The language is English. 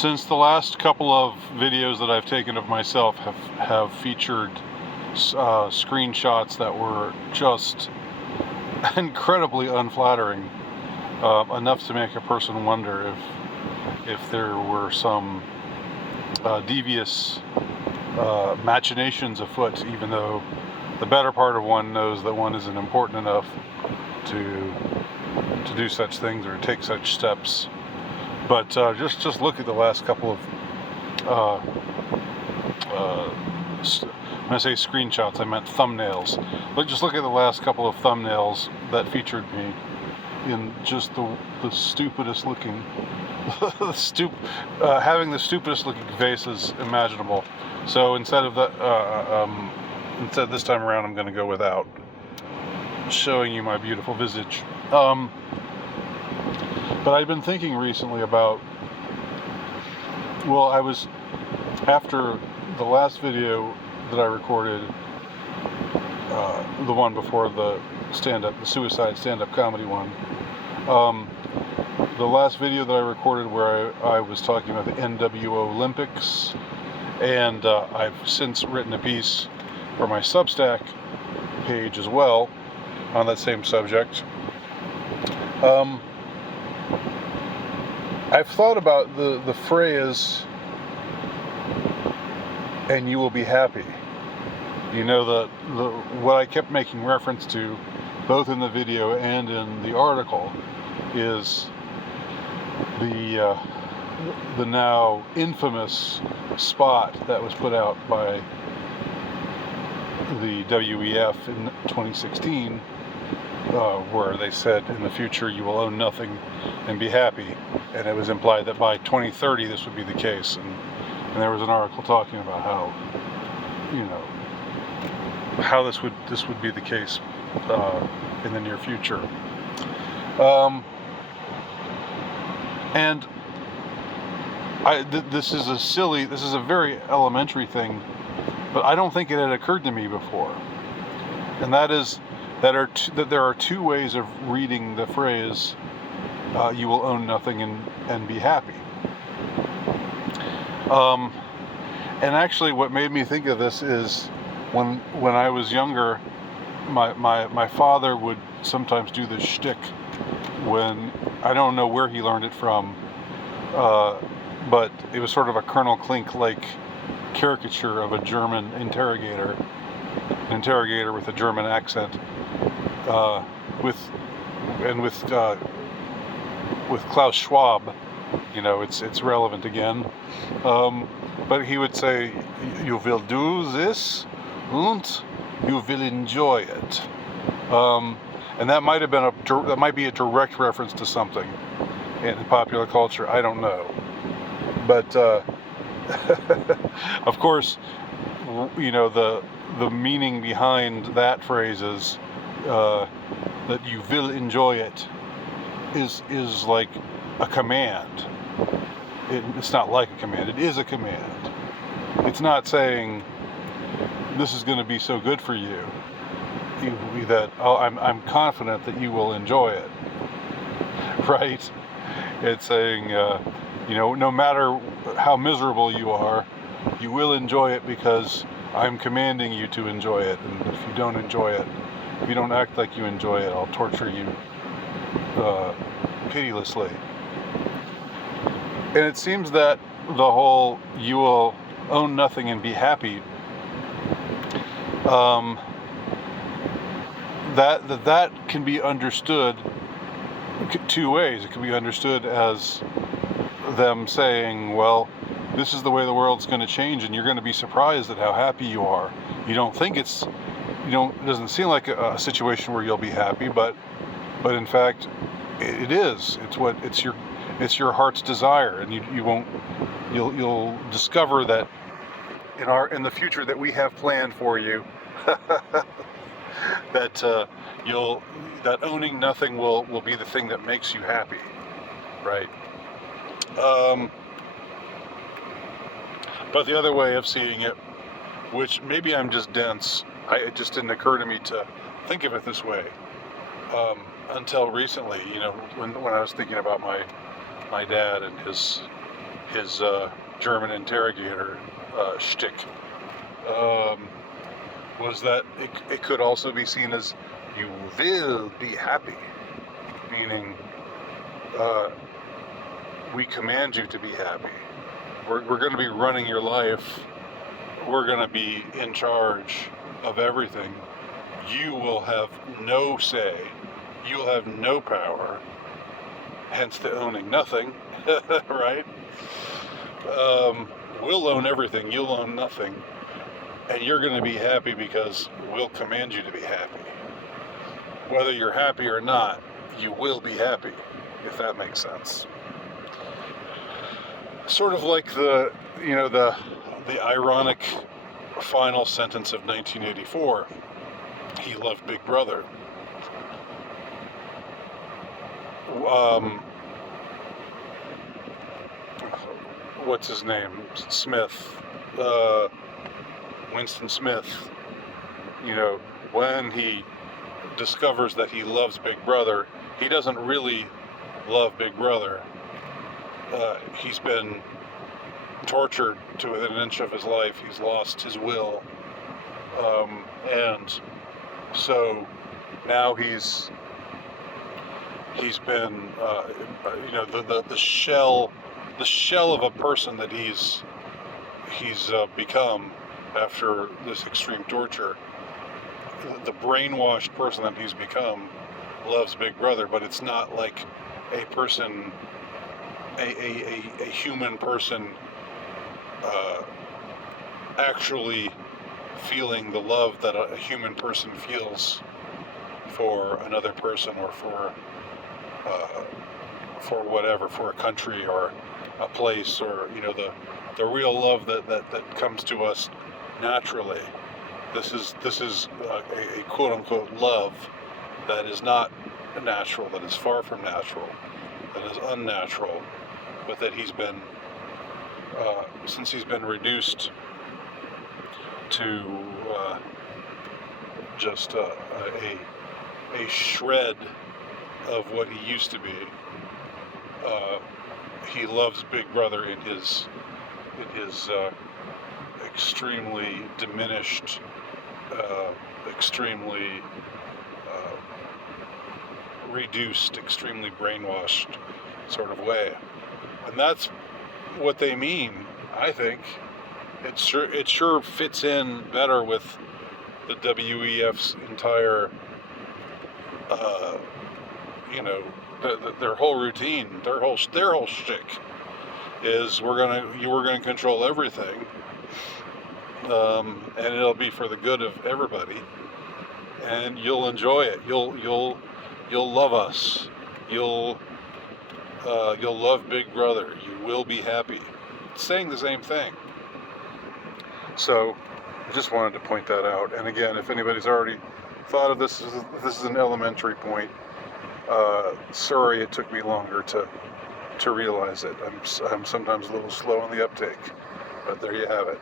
Since the last couple of videos that I've taken of myself have featured screenshots that were just incredibly unflattering, enough to make a person wonder if there were some devious machinations afoot, even though the better part of one knows that one isn't important enough to do such things or take such steps. But just look at the last couple of when I say screenshots, I meant thumbnails. Just look at the last couple of thumbnails that featured me in just the stupidest looking, having the stupidest looking faces imaginable. So instead of that, instead this time around, I'm going to go without showing you my beautiful visage. But I've been thinking recently about, well, after the last video that I recorded, the one before the suicide stand-up comedy one, the last video that I recorded where I was talking about the NWO Olympics, and I've since written a piece for my Substack page as well on that same subject. I've thought about the phrase, "and you will be happy." You know, what I kept making reference to, both in the video and in the article, is the now infamous spot that was put out by the WEF in 2016, where they said, in the future you will own nothing and be happy, and it was implied that by 2030 this would be the case, and there was an article talking about how, you know, how this would be the case in the near future, and this is a very elementary thing, but I don't think it had occurred to me before, and that is that there are two ways of reading the phrase, "you will own nothing and be happy." And actually, what made me think of this is when I was younger, my father would sometimes do this shtick when, I don't know where he learned it from, but it was sort of a Colonel Klink-like caricature of a German interrogator, an interrogator with a German accent, with Klaus Schwab. You know, it's relevant again. But he would say, "You will do this, and you will enjoy it." And that might be a direct reference to something in popular culture. I don't know, but of course, you know, the meaning behind that phrase is that you will enjoy it is like a command. It's not like a command, it is a command. It's not saying this is going to be so good for you that, oh, I'm confident that you will enjoy it, right? It's saying, you know, no matter how miserable you are, you will enjoy it because I'm commanding you to enjoy it, and if you don't enjoy it, if you don't act like you enjoy it, I'll torture you pitilessly. And it seems that the whole "you will own nothing and be happy," that can be understood two ways. It can be understood as them saying, well, this is the way the world's going to change, and you're going to be surprised at how happy you are. You don't think it doesn't seem like a situation where you'll be happy, but in fact, it is. It's your heart's desire, and you'll discover that in the future that we have planned for you, that owning nothing will be the thing that makes you happy, right? But the other way of seeing it, which maybe I'm just dense, it just didn't occur to me to think of it this way until recently. You know, when I was thinking about my dad and his German interrogator shtick, was that it could also be seen as you will be happy, meaning we command you to be happy. We're going to be running your life. We're going to be in charge of everything. You will have no say. You will have no power. Hence the owning nothing, right? We'll own everything. You'll own nothing. And you're going to be happy because we'll command you to be happy. Whether you're happy or not, you will be happy, if that makes sense. Sort of like the ironic final sentence of 1984. He loved Big Brother. What's his name? Smith. Winston Smith. When he discovers that he loves Big Brother, he doesn't really love Big Brother. He's been tortured to within an inch of his life. He's lost his will. And so now he's been, the shell of a person that he's become after this extreme torture. The brainwashed person that he's become loves Big Brother, but it's not like a person, a human person, actually feeling the love that a human person feels for another person, or for whatever, for a country or a place, or the real love that comes to us naturally. This is a quote unquote love that is not natural, that is far from natural, that is unnatural, but that he's been, since he's been reduced to just a shred of what he used to be. He loves Big Brother in his extremely diminished, extremely reduced, extremely brainwashed sort of way. And that's what they mean, I think. It sure fits in better with the WEF's entire, their whole routine, their whole shtick is we're gonna control everything, and it'll be for the good of everybody, and you'll enjoy it. You'll love us. You'll love Big Brother. You will be happy. It's saying the same thing. So I just wanted to point that out. And again, if anybody's already thought of this is an elementary point. Sorry it took me longer to realize it. I'm sometimes a little slow on the uptake, but there you have it.